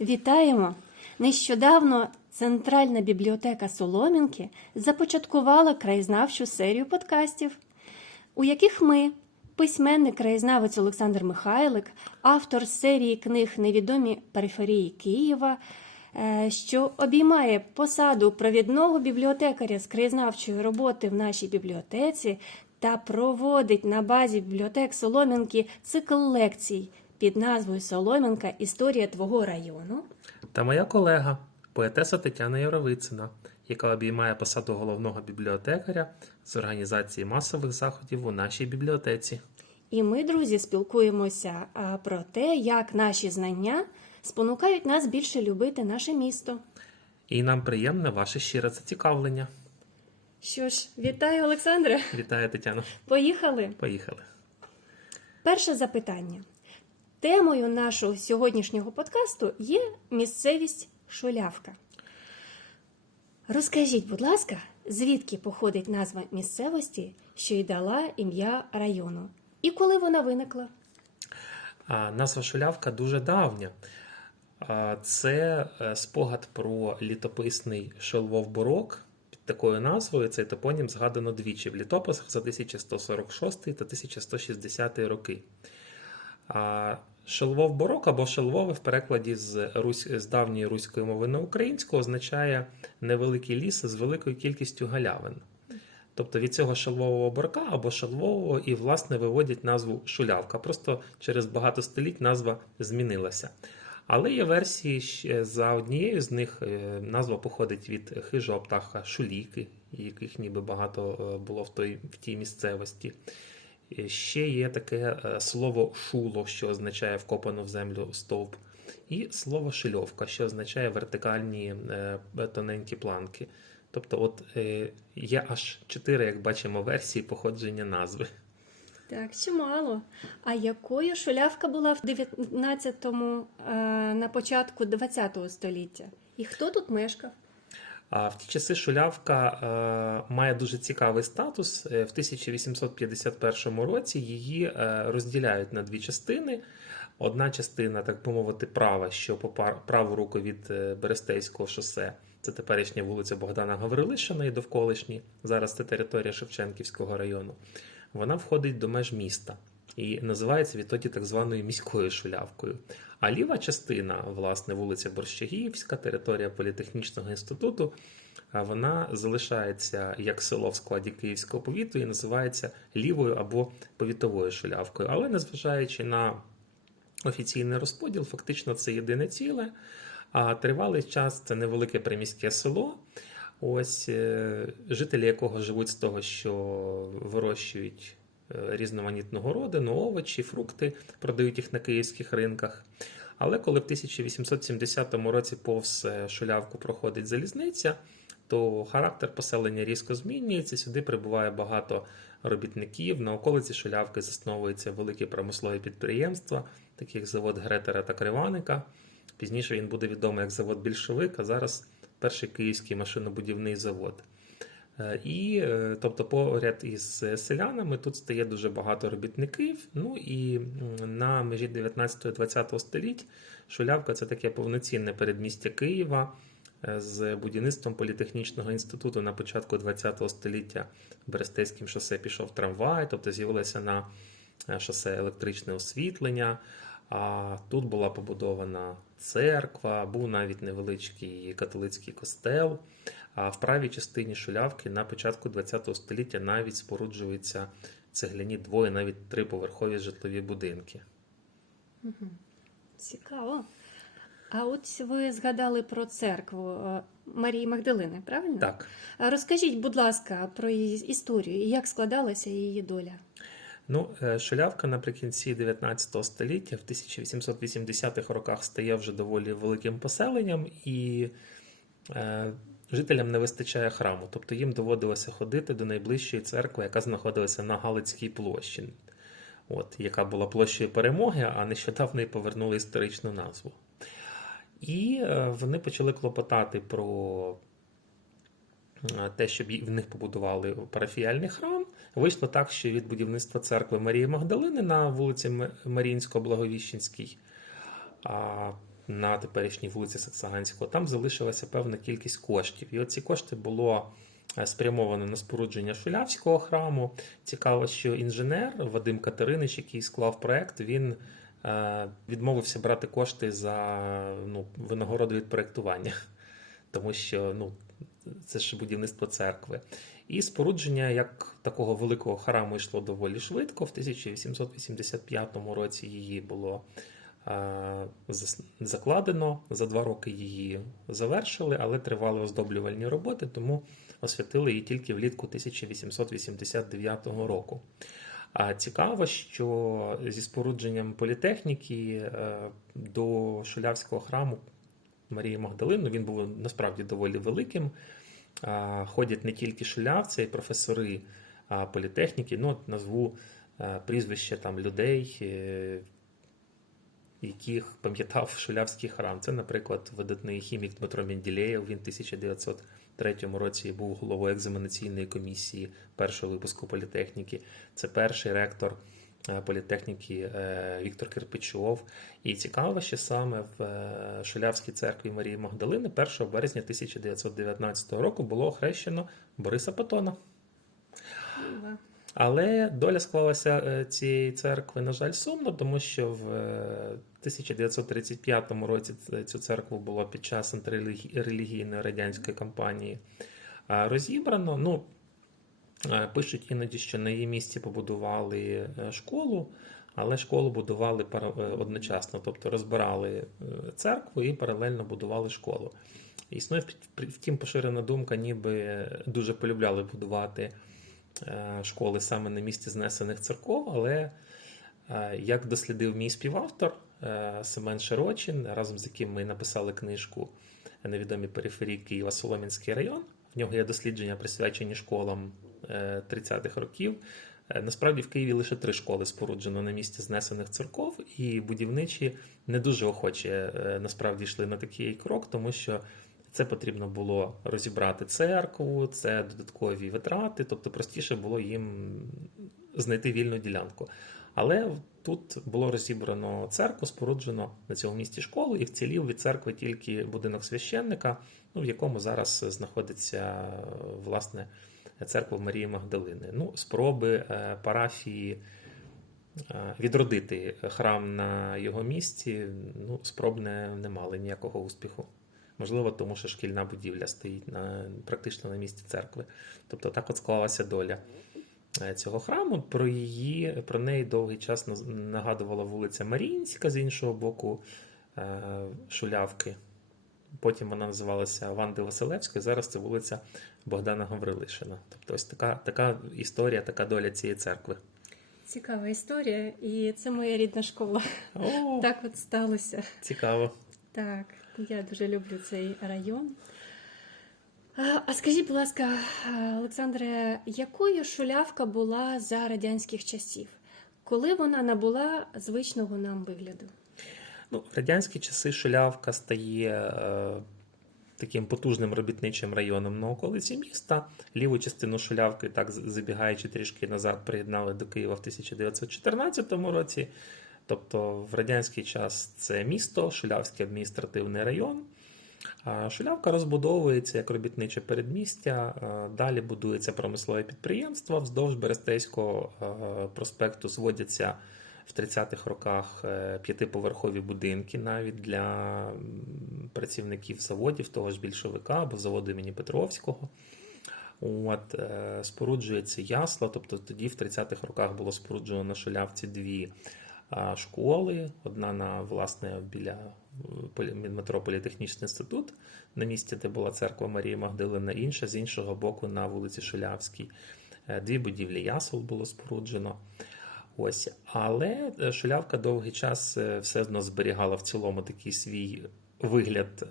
Вітаємо! Нещодавно Центральна бібліотека Солом'янки започаткувала краєзнавчу серію подкастів, у яких ми, письменник краєзнавець Олександр Михайлик, автор серії книг Невідомі периферії Києва, е, що обіймає посаду провідного бібліотекаря з краєзнавчої роботи в нашій бібліотеці та проводить на базі бібліотек Солом'янки цикл лекцій під назвою Солом'янка Історія твого району. Та моя колега, поетеса Тетяна Яровицина, яка обіймає посаду головного бібліотекаря з організації масових заходів у нашій бібліотеці. І ми, друзі, спілкуємося про те, як наші знання спонукають нас більше любити наше місто. І нам приємне ваше щире зацікавлення. Що ж, вітаю, Олександре. Вітаю, Тетяно. Поїхали. Поїхали. Перше запитання. Темою нашого сьогоднішнього подкасту є місцевість Шулявка. Розкажіть, будь ласка, звідки походить назва місцевості, що й дала ім'я району, і коли вона виникла? А, назва Шулявка дуже давня. А, це е, спогад про літописний Шелвов-Борок. Під такою назвою цей топонім згадано двічі в літописах за 1146 та 1160 роки. А Шелвов Борок або Шелвове в перекладі з, русь... з давньої руської мови на українську означає невеликий ліс з великою кількістю галявин. Тобто від цього шелвового борка або шелвового і, власне, виводять назву шулявка. Просто через багато століть назва змінилася. Але є версії за однією з них е, назва походить від хижого птаха шуліки, яких ніби багато е, було в, той, в тій місцевості. Е, Ще є таке е, слово шуло, що означає вкопану в землю стовп, і слово шильовка, що означає вертикальні е, тоненькі планки. Тобто, от є аж чотири, як бачимо, версії походження назви. Так, чимало. А якою шулявка була в 19-му, е, на початку 20-го століття? І хто тут мешкав? А в ті часи шулявка е, має дуже цікавий статус. Е, В 1851 році її е, розділяють на дві частини. Одна частина, так би мовити, права, що по праву руку від Берестейського шосе. Це теперішня вулиця Богдана Гаврилишина і довколишні. Зараз це територія Шевченківського району. Вона входить до меж міста і називається відтоді так званою міською шулявкою. А ліва частина, власне, вулиця Борщагіївська, територія політехнічного інституту, вона залишається як село в складі Київського повіту і називається лівою або повітовою шулявкою. Але незважаючи на офіційний розподіл, фактично це єдине ціле. А тривалий час це невелике приміське село. Ось е, жителі якого живуть з того, що вирощують різноманітного родину, овочі, фрукти, продають їх на київських ринках. Але коли в 1870 році повз е, шулявку проходить залізниця, то характер поселення різко змінюється. Сюди прибуває багато робітників. На околиці шулявки засновуються великі промислові підприємства, такі як завод Гретера та Криваника. Пізніше він буде відомий як завод Більшовик, а зараз перший київський машинобудівний завод. Е, І, е, тобто, поряд із селянами тут стає дуже багато робітників. Ну і на межі 19-20 століть Шулявка це таке повноцінне передмістя Києва е, з будівництвом політехнічного інституту на початку 20 століття Берестейським шосе пішов трамвай, тобто з'явилося на е, шосе електричне освітлення. А тут була побудована церква, був навіть невеличкий католицький костел. А в правій частині шулявки на початку ХХ століття навіть споруджуються цегляні двоє, навіть триповерхові житлові будинки. Цікаво. А от ви згадали про церкву е, Марії Магдалини, правильно? Так. Розкажіть, будь ласка, про її історію і як складалася її доля. Ну, е, Шулявка наприкінці 19 століття, в 1880-х роках стає вже доволі великим поселенням, і е, жителям не вистачає храму. Тобто їм доводилося ходити до найближчої церкви, яка знаходилася на Галицькій площі, от, яка була площею перемоги, а нещодавно і повернули історичну назву. І е, вони почали клопотати про е, те, щоб в них побудували парафіяльний храм. Вийшло так, що від будівництва церкви Марії Магдалини на вулиці Маріїнсько-Благовіщенській на теперішній вулиці Саксаганського, там залишилася певна кількість коштів. І оці кошти було е, спрямовано на спорудження Шулявського храму. Цікаво, що інженер Вадим Катеринич, який склав проект, він е, відмовився брати кошти за ну, винагороду від проектування, тому що ну, це ж будівництво церкви. І спорудження як такого великого храму йшло доволі швидко. В 1885 році її було закладено. За два роки її завершили, але тривали оздоблювальні роботи, тому освятили її тільки влітку 1889 року. А цікаво, що зі спорудженням політехніки е, до Шулявського храму Марії Магдалини він був насправді доволі великим. Ходять не тільки шулявці, а й професори політехніки. Ну, назву е, прізвища там людей, е, яких пам'ятав Шулявський храм. Це, наприклад, видатний хімік Дмитро Менділеєв. Він в 1903 році був головою екзаменаційної комісії першого випуску політехніки. Це перший ректор е, політехніки е, Віктор Кирпичов. І цікаво, що саме в е, Шулявській церкві Марії Магдалини 1 березня 1919 року було охрещено Бориса Патона. Але доля склалася е, цієї церкви, на жаль, сумно, тому що в е, 1935 році цю церкву було під час антирелігійної радянської кампанії е, розібрано. Ну, е, пишуть іноді, що на її місці побудували е, школу, але школу будували е, одночасно, тобто розбирали е, церкву і паралельно будували школу. Існує вт- втім поширена думка, ніби дуже полюбляли будувати е, школи саме на місці знесених церков, але е, як дослідив мій співавтор е, Семен Широчин, разом з яким ми написали книжку Невідомі периферії Києва Солом'янський район. В нього є дослідження присвячені школам е, 30-х років. Е, Насправді в Києві лише три школи споруджено на місці знесених церков, і будівничі не дуже охоче е, насправді йшли на такий крок, тому що це потрібно було розібрати церкву, це додаткові витрати, тобто простіше було їм знайти вільну ділянку. Але тут було розібрано церкву, споруджено на цьому місці школу, і вцілів від церкви тільки будинок священника, ну, в якому зараз знаходиться власне церква Марії Магдалини. Ну, спроби е, парафії е, відродити храм на його місці, ну, спроб не, не мали ніякого успіху. Можливо, тому що шкільна будівля стоїть на, практично на місці церкви. Тобто так от склалася доля е, цього храму. Про її, про неї довгий час нагадувала вулиця Маріїнська з іншого боку е, Шулявки. Потім вона називалася Ванди Василевської, зараз це вулиця Богдана Гаврилишина. Тобто ось така, така історія, така доля цієї церкви. Цікава історія, і це моя рідна школа. О, Так от сталося. цікаво. Так, я дуже люблю цей район. А, скажіть, будь ласка, Олександре, якою шулявка була за радянських часів? Коли вона набула звичного нам вигляду? Ну, в радянські часи Шулявка стає е, таким потужним робітничим районом на околиці міста. Ліву частину Шулявки, так забігаючи трішки назад, приєднали до Києва в 1914 році. Тобто в радянський час це місто, Шулявський адміністративний район. Шулявка розбудовується як робітниче передмістя. е, Далі будується промислове підприємство. Вздовж Берестейського е, проспекту зводяться в 30-х роках е, п'ятиповерхові будинки навіть для працівників заводів, того ж більшовика або заводу імені Петровського. От, споруджується ясла, тобто тоді в 30-х роках було споруджено на Шулявці дві школи. Одна на власне біля е, метро Політехнічний інститут, на місці, де була церква Марії Магдалини, інша з іншого боку на вулиці Шулявській. Е, Дві будівлі ясел було споруджено. Ось, але е, Шулявка довгий час все одно зберігала в цілому такий свій вигляд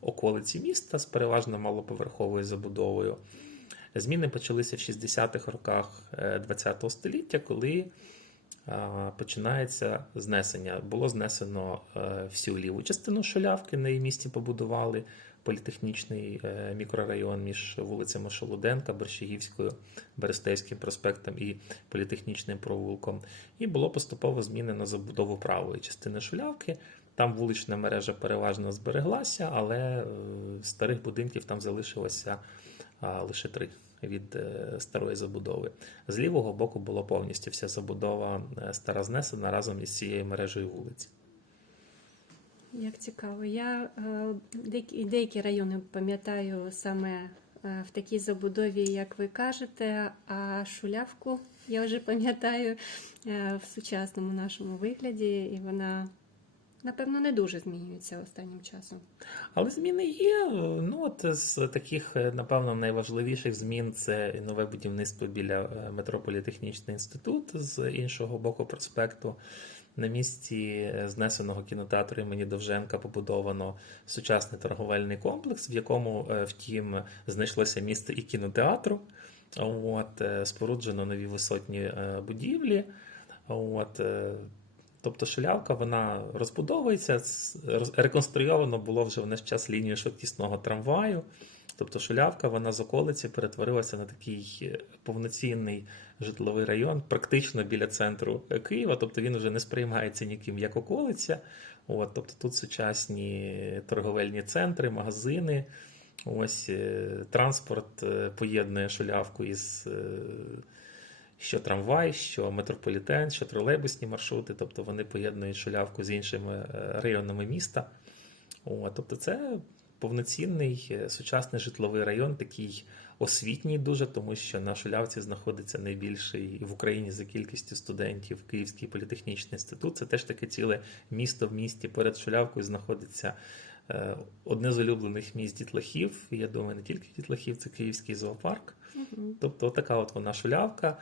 околиці міста з переважно малоповерховою забудовою. Зміни почалися в 60-х роках ХХ століття, коли починається знесення. Було знесено е, всю ліву частину Шулявки, на її місці побудували політехнічний е, мікрорайон між вулицями Шолоденка, Борщагівською, Берестейським проспектом і політехнічним провулком. І було поступово змінено забудову правої частини Шулявки. Там вулична мережа переважно збереглася, але е, старих будинків там залишилося лише три від е, старої забудови. З лівого боку було повністю вся забудова е, стара знесена разом із цією мережею вулиць. Як цікаво. Я е, деякі, деякі райони пам'ятаю саме в такій забудові, як ви кажете, а шулявку я вже пам'ятаю в сучасному нашому вигляді, і вона, напевно, не дуже змінюється останнім часом. Але зміни є. Ну, от з таких, е, напевно, найважливіших змін це нове будівництво біля е, метро Політехнічний інститут з іншого боку проспекту. На місці е, знесеного кінотеатру імені Довженка побудовано сучасний торговельний комплекс, в якому, втім, знайшлося місце і кінотеатру. От, споруджено нові висотні будівлі. От, Тобто шулявка вона розбудовується, реконструйовано було вже в наш час лінію швидкісного трамваю. Тобто шулявка вона з околиці перетворилася на такий е, повноцінний житловий район, практично біля центру е, Києва. Тобто він вже не сприймається ніким як околиця. От, тобто тут сучасні торговельні центри, магазини. Ось е, транспорт поєднує шулявку із що трамвай, що метрополітен, що тролейбусні маршрути, тобто вони поєднують шулявку з іншими е, районами міста. О, тобто це повноцінний е, сучасний житловий район, такий освітній дуже, тому що на шулявці знаходиться найбільший в Україні за кількістю студентів Київський політехнічний інститут. Це теж таке ціле місто в місті. Перед шулявкою знаходиться е, одне з улюблених місць дітлахів. Я думаю, не тільки дітлахів, це Київський зоопарк. Мгм. Тобто, така от вона шулявка,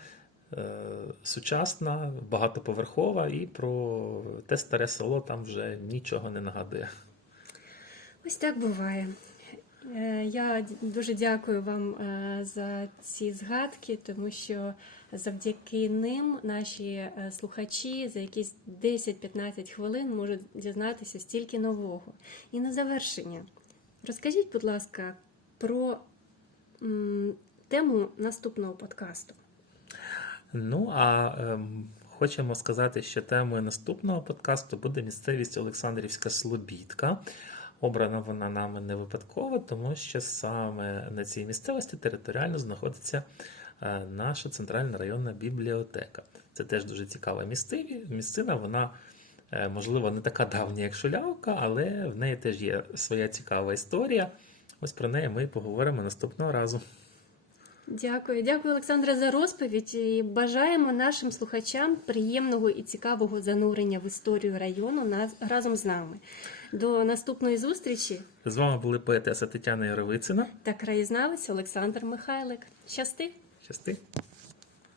сучасна, багатоповерхова, і про те старе село там вже нічого не нагадує. Ось так буває. Е, Я дуже дякую вам е, за ці згадки, тому що завдяки ним наші е, слухачі за якісь 10-15 хвилин можуть дізнатися стільки нового. І на завершення, розкажіть, будь ласка, про тему наступного подкасту. Ну а ем, хочемо сказати, що темою наступного подкасту буде місцевість Олександрівська Слобідка. Обрана вона нами не випадково, тому що саме на цій місцевості територіально знаходиться е, наша центральна районна бібліотека. Це теж дуже цікава. Місцина, вона е, можливо не така давня, як Шулявка, але в неї теж є своя цікава історія. Ось про неї ми поговоримо наступного разу. Дякую, дякую, Олександра, за розповідь. І бажаємо нашим слухачам приємного і цікавого занурення в історію району разом з нами. До наступної зустрічі З вами були поетеса Тетяна Яровицина. та краєзнавець Олександр Михайлик. Щасти! Щасти!